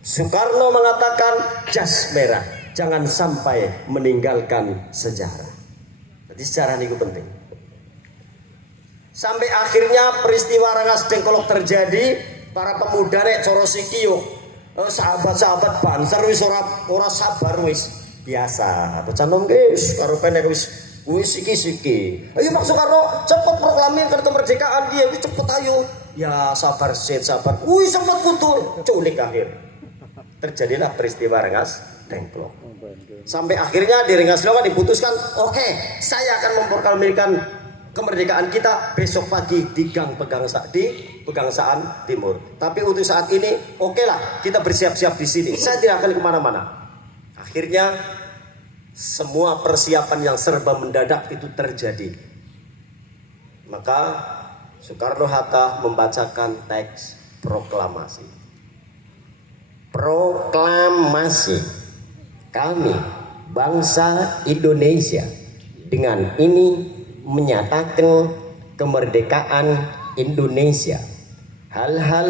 Soekarno mengatakan jas merah, jangan sampai meninggalkan sejarah. Jadi sejarah ini penting. Sampai akhirnya peristiwa Rengas Dengklok terjadi, para pemuda nek coro sikiyo, sahabat-sahabat Banser wis ora sabar wis biasa. Atau canom guys, karo pendek wis siki. Ayo Pak Soekarno cepet proklamirkan kemerdekaan dia, cepet ayo. Ya sabar set sabar. Wih sempat putul, culik akhir. Terjadilah peristiwa Rengas Dengklok. Sampai akhirnya di Rengas Dengklok diputuskan, oke, saya akan memproklamirkan kemerdekaan kita besok pagi di Gang Pegangsaan Timur. Tapi untuk saat ini, oke lah, kita bersiap-siap di sini. Saya tidak akan kemana-mana. Akhirnya semua persiapan yang serba mendadak itu terjadi. Maka Soekarno-Hatta membacakan teks proklamasi. Proklamasi, kami bangsa Indonesia dengan ini menyatakan kemerdekaan Indonesia. Hal-hal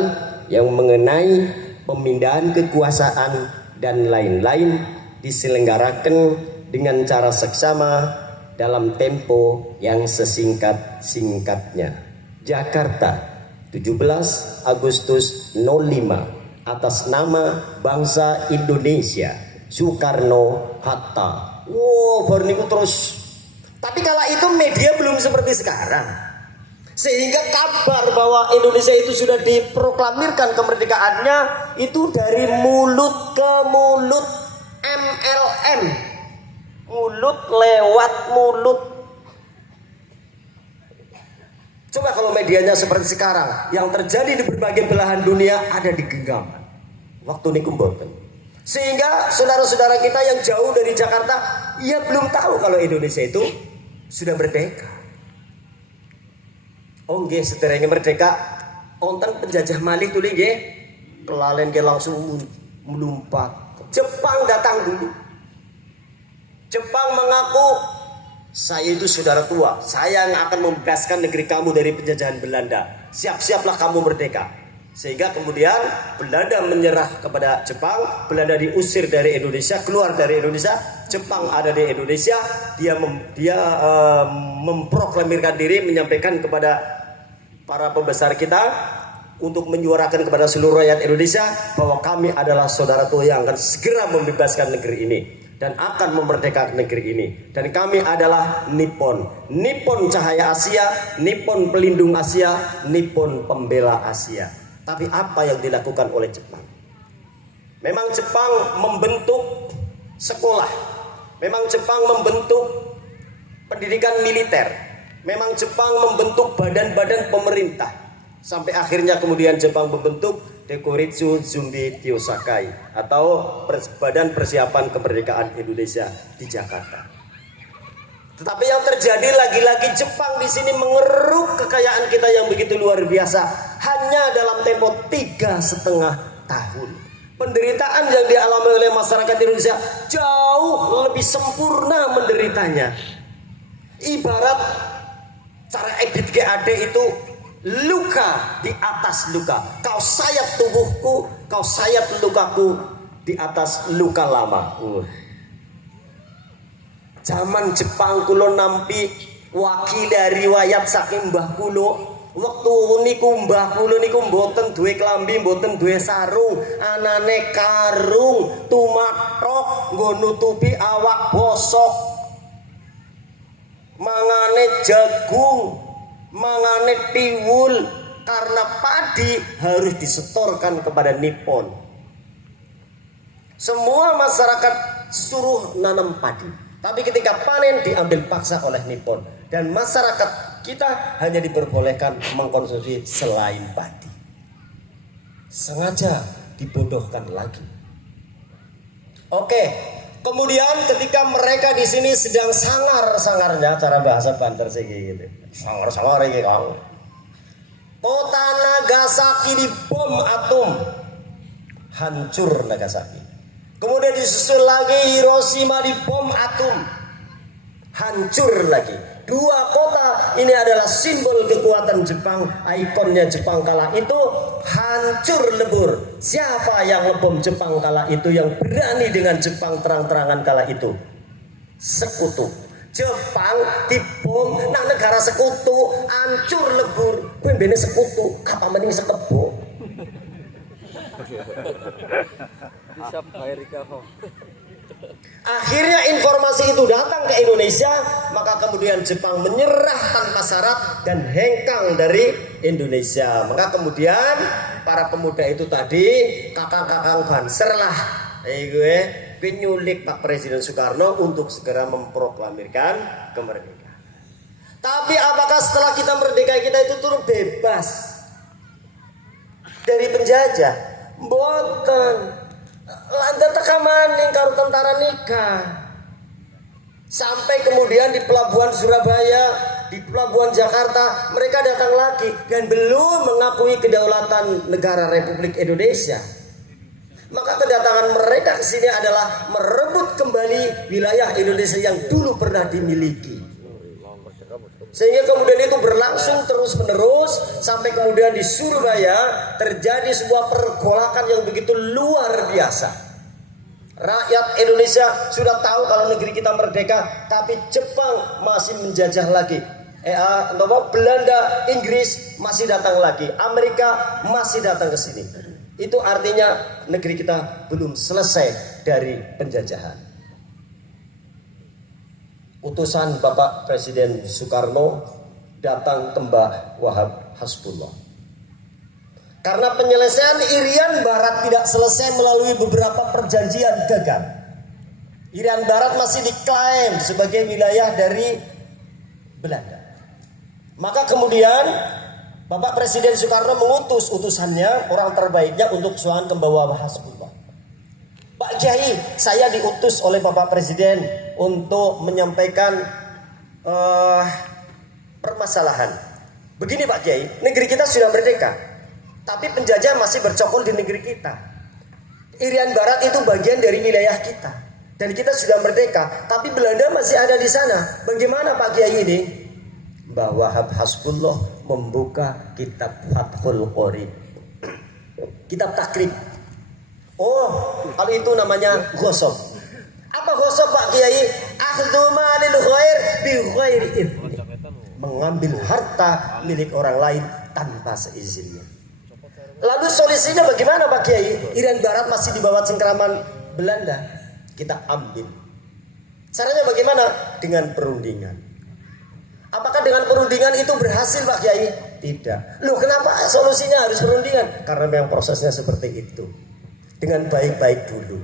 yang mengenai pemindahan kekuasaan dan lain-lain diselenggarakan dengan cara seksama dalam tempo yang sesingkat-singkatnya. Jakarta, 17 Agustus 05, atas nama bangsa Indonesia, Soekarno-Hatta. Wow, baru niku terus. Tapi kala itu media belum seperti sekarang, sehingga kabar bahwa Indonesia itu sudah diproklamirkan kemerdekaannya itu dari mulut ke mulut, MLM, mulut lewat mulut. Coba kalau medianya seperti sekarang, yang terjadi di berbagai belahan dunia ada di genggaman. Waktu niku mboten. Sehingga saudara-saudara kita yang jauh dari Jakarta, ya belum tahu kalau Indonesia itu sudah merdeka. Oh nggih, sederenge merdeka, wonten penjajah malih tuli nggih. Kelalen nggih langsung melumpat. Jepang datang dulu. Jepang mengaku, saya itu saudara tua, saya yang akan membebaskan negeri kamu dari penjajahan Belanda. Siap-siaplah kamu merdeka. Sehingga kemudian Belanda menyerah kepada Jepang, Belanda diusir dari Indonesia, keluar dari Indonesia, Jepang ada di Indonesia, dia memproklamirkan diri, menyampaikan kepada para pembesar kita untuk menyuarakan kepada seluruh rakyat Indonesia bahwa kami adalah saudara tua yang akan segera membebaskan negeri ini dan akan memerdekakan negeri ini. Dan kami adalah Nippon, Nippon cahaya Asia, Nippon pelindung Asia, Nippon pembela Asia. Tapi apa yang dilakukan oleh Jepang? Memang Jepang membentuk sekolah, memang Jepang membentuk pendidikan militer, memang Jepang membentuk badan-badan pemerintah. Sampai akhirnya kemudian Jepang membentuk Dekoritsu Zumbi Kyosakai atau Badan Persiapan Kemerdekaan Indonesia di Jakarta. Tetapi yang terjadi lagi-lagi Jepang di sini mengeruk kekayaan kita yang begitu luar biasa hanya dalam tempo 3,5 tahun. Penderitaan yang dialami oleh masyarakat Indonesia jauh lebih sempurna menderitanya. Ibarat cara edit GAD itu luka di atas luka. Kau sayat tubuhku, kau sayat lukaku di atas luka lama. Zaman Jepang kulo nampi wakil dari riwayat saking mbah kulo. Waktu niku mbah kulo niku mboten duwe klambi, mboten duwe sarung, anane karung tumathok nggo nutupi awak bosok. Mangane jagung, mangane tiwul, karena padi harus disetorkan kepada Nippon. Semua masyarakat suruh nanam padi, tapi ketika panen diambil paksa oleh Nippon. Dan masyarakat kita hanya diperbolehkan mengkonsumsi selain padi. Sengaja dibodohkan lagi. Oke, kemudian ketika mereka di sini sedang sangar-sangarnya, cara bahasa Banter sih gitu. Sangar-sangar iki kau. Kota Nagasaki dibom atom. Hancur Nagasaki. Kemudian disusul lagi Hiroshima dibom atom. Hancur lagi. Dua kota ini adalah simbol kekuatan Jepang, ikonnya Jepang kala itu hancur lebur. Siapa yang ngebom Jepang kala itu, yang berani dengan Jepang terang-terangan kala itu? Sekutu. Jepang dibom nang negara sekutu, hancur lebur. Kuwi mbene sekutu, kapan mending sekebo. Akhirnya informasi itu datang ke Indonesia, maka kemudian Jepang menyerah tanpa syarat dan hengkang dari Indonesia. Maka kemudian para pemuda itu tadi, kakang-kakang Banser lah, gue nyulik Pak Presiden Soekarno untuk segera memproklamirkan kemerdekaan. Tapi apakah setelah kita merdeka kita itu turut bebas dari penjajah? Mboten. Landa teka maning karo tentara nikah. Sampai kemudian di pelabuhan Surabaya, di pelabuhan Jakarta, mereka datang lagi dan belum mengakui kedaulatan negara Republik Indonesia. Maka kedatangan mereka ke sini adalah merebut kembali wilayah Indonesia yang dulu pernah dimiliki. Sehingga kemudian itu berlangsung terus menerus sampai kemudian di Surabaya terjadi sebuah pergolakan yang begitu luar biasa. Rakyat Indonesia sudah tahu kalau negeri kita merdeka, tapi Jepang masih menjajah lagi. Belanda, Inggris masih datang lagi, Amerika masih datang ke sini. Itu artinya negeri kita belum selesai dari penjajahan. Utusan Bapak Presiden Soekarno datang ke Mbah Wahab Hasbullah. Karena penyelesaian Irian Barat tidak selesai melalui beberapa perjanjian gagal. Irian Barat masih diklaim sebagai wilayah dari Belanda. Maka kemudian Bapak Presiden Soekarno mengutus utusannya, orang terbaiknya untuk soal ke Mbah Wahab Hasbullah. Pak Kiai, saya diutus oleh Bapak Presiden untuk menyampaikan permasalahan. Begini Pak Kiai, negeri kita sudah merdeka, tapi penjajah masih bercokol di negeri kita. Irian Barat itu bagian dari wilayah kita, dan kita sudah merdeka, tapi Belanda masih ada di sana. Bagaimana Pak Kiai ini? Mbah Wahab Hasbullah membuka kitab Fathul Qorib, kitab takrib. Oh, kalau itu namanya gosok. Apa gosok Pak Kiai? Akhdhu malil ghair bi ghairi idzni. Mengambil harta milik orang lain tanpa seizinnya. Lalu solusinya bagaimana Pak Kiai? Irian Barat masih di bawah cengkraman Belanda. Kita ambil. Caranya bagaimana? Dengan perundingan. Apakah dengan perundingan itu berhasil Pak Kiai? Tidak. Loh, kenapa solusinya harus perundingan? Karena memang prosesnya seperti itu. Dengan baik-baik dulu.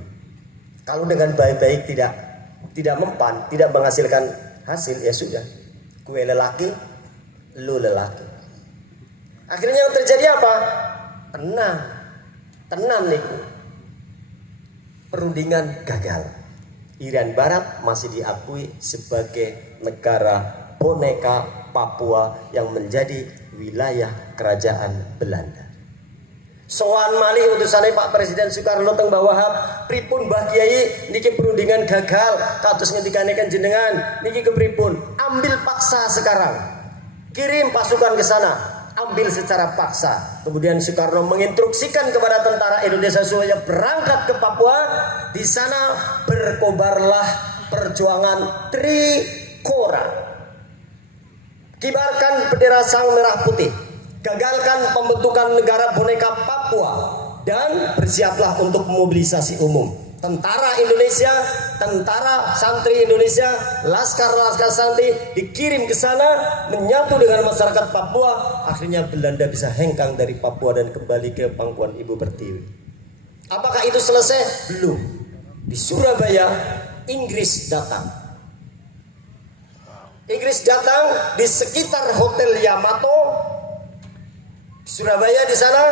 Kalau dengan baik-baik tidak mempan, tidak menghasilkan hasil, ya sudah. Kue lelaki, lu lelaki. Akhirnya yang terjadi apa? Tenang nih. Perundingan gagal. Irian Barat masih diakui sebagai negara boneka Papua yang menjadi wilayah kerajaan Belanda. Soan malih utusannya Pak Presiden Soekarno teng Mbah Wahab, pripun Mbah Kiai niki perundingan gagal, kados ngendikane jenengan niki kepripun? Ambil paksa sekarang. Kirim pasukan ke sana, ambil secara paksa. Kemudian Soekarno menginstruksikan kepada tentara Indonesia supaya berangkat ke Papua. Di sana berkobarlah perjuangan Trikora. Kibarkan bendera sang merah putih. Gagalkan pembentukan negara boneka Papua dan bersiaplah untuk mobilisasi umum. Tentara Indonesia, tentara santri Indonesia, laskar-laskar santri dikirim ke sana menyatu dengan masyarakat Papua. Akhirnya Belanda bisa hengkang dari Papua dan kembali ke pangkuan Ibu Pertiwi. Apakah itu selesai? Belum. Di Surabaya, Inggris datang. Inggris datang di sekitar Hotel Yamato. Surabaya di sana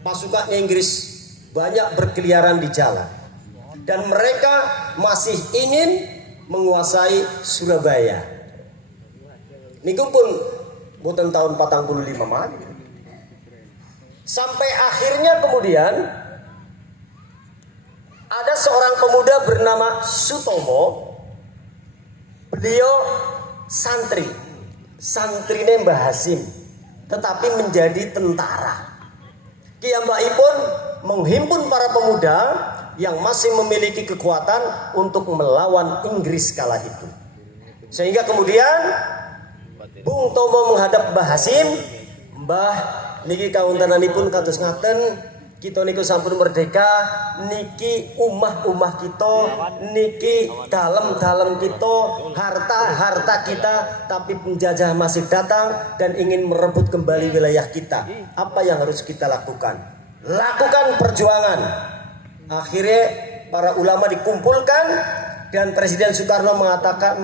pasukan Inggris banyak berkeliaran di jalan dan mereka masih ingin menguasai Surabaya. Niku pun boten tahun 45 mali. Sampai akhirnya kemudian ada seorang pemuda bernama Sutomo. Beliau santrine Mbah Hasim, tetapi menjadi tentara. Kiyambakipun menghimpun para pemuda yang masih memiliki kekuatan untuk melawan Inggris kala itu. Sehingga kemudian Bung Tomo menghadap Mbah Hasim, Mbah niki kawontenanipun kados ngaten, kita niku sampun merdeka, niki umah-umah kita, niki dalem-dalem kita, harta-harta kita, tapi penjajah masih datang dan ingin merebut kembali wilayah kita. Apa yang harus kita lakukan? Lakukan perjuangan. Akhirnya para ulama dikumpulkan dan Presiden Soekarno mengatakan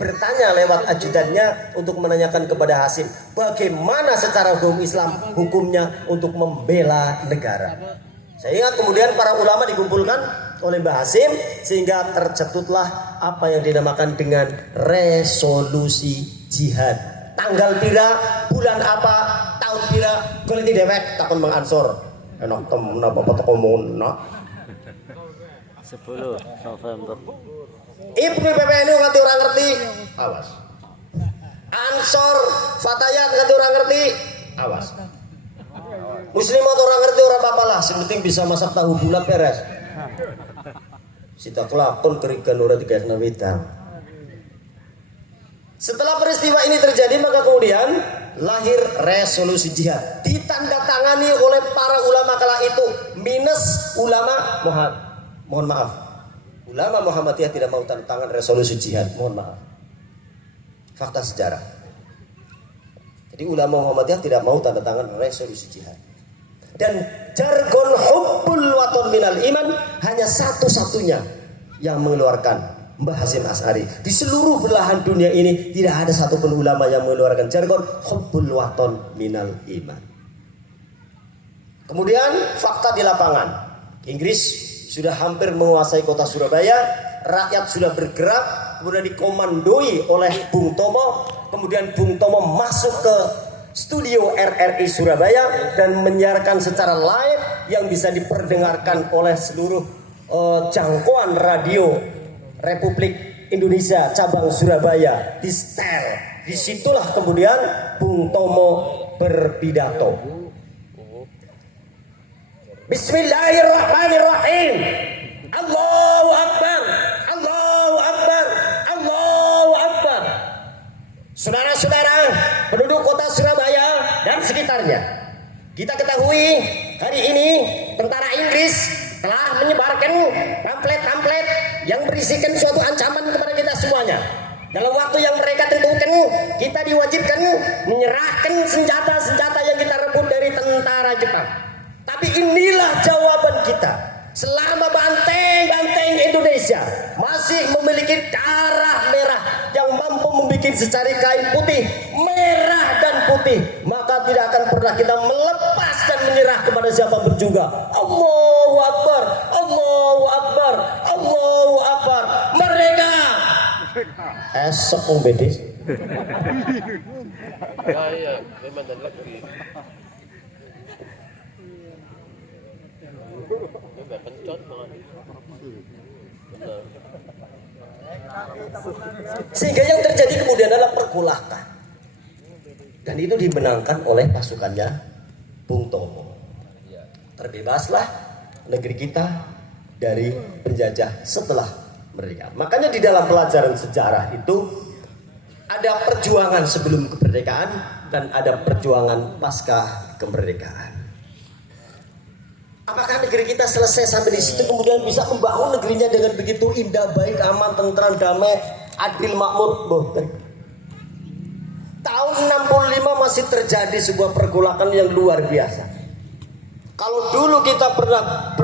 bertanya lewat ajudannya untuk menanyakan kepada Hasim bagaimana secara hukum Islam hukumnya untuk membela negara. Sehingga kemudian para ulama dikumpulkan oleh Mbah Hasim sehingga tercetutlah apa yang dinamakan dengan resolusi jihad. Tanggal pira, bulan apa, tahun pira, goleti dewek takon Mang Ansor. Enak temen apa teko ngono. 10 November. Ibnu PPNU nganti orang ngerti, awas. Ansor Fatayat nganti orang ngerti, awas. Muslimat orang ngerti orang apa lah, penting bisa masak tahu bulat beres. Sita kelakon kerikan ora dikasih wedang. Setelah peristiwa ini terjadi maka kemudian lahir resolusi jihad ditandatangani oleh para ulama kala itu minus ulama mohon maaf. Ulama Muhammadiyah tidak mau tanda tangan resolusi jihad, mohon maaf. Fakta sejarah. Jadi ulama Muhammadiyah tidak mau tanda tangan resolusi jihad. Dan jargon hubbul waton minal iman hanya satu-satunya yang mengeluarkan Mbah Hasim Asy'ari. Di seluruh belahan dunia ini tidak ada satupun ulama yang mengeluarkan jargon hubbul waton minal iman. Kemudian fakta di lapangan. Inggris sudah hampir menguasai kota Surabaya, rakyat sudah bergerak, kemudian dikomandoi oleh Bung Tomo, kemudian Bung Tomo masuk ke studio RRI Surabaya dan menyiarkan secara live yang bisa diperdengarkan oleh seluruh jangkauan radio Republik Indonesia cabang Surabaya di setel. Disitulah kemudian Bung Tomo berpidato. Bismillahirrahmanirrahim. Allahu Akbar. Allahu Akbar. Allahu Akbar. Saudara-saudara penduduk kota Surabaya dan sekitarnya, kita ketahui hari ini tentara Inggris telah menyebarkan pamflet-pamflet yang berisikan suatu ancaman kepada kita semuanya. Dalam waktu yang mereka tentukan, kita diwajibkan menyerahkan senjata-senjata yang kita rebut dari tentara Jepang. Tapi inilah jawaban kita. Selama banteng-banteng Indonesia masih memiliki darah merah yang mampu membuat secari kain putih, merah dan putih, maka tidak akan pernah kita melepas dan menyerah kepada siapapun juga. Allahu Akbar, Allahu Akbar, Allahu Akbar. Mereka esok wong bedis. Ya, memang dan lagi. Sehingga yang terjadi kemudian adalah pergolakan, dan itu dimenangkan oleh pasukannya Bung Tomo. Terbebaslah negeri kita dari penjajah setelah merdeka. Makanya di dalam pelajaran sejarah itu ada perjuangan sebelum kemerdekaan dan ada perjuangan pasca kemerdekaan. Apakah negeri kita selesai sampai di situ kemudian bisa membangun negerinya dengan begitu indah, baik, aman, tentram, damai, adil, makmur? Tahun 65 masih terjadi sebuah pergolakan yang luar biasa. Kalau dulu kita pernah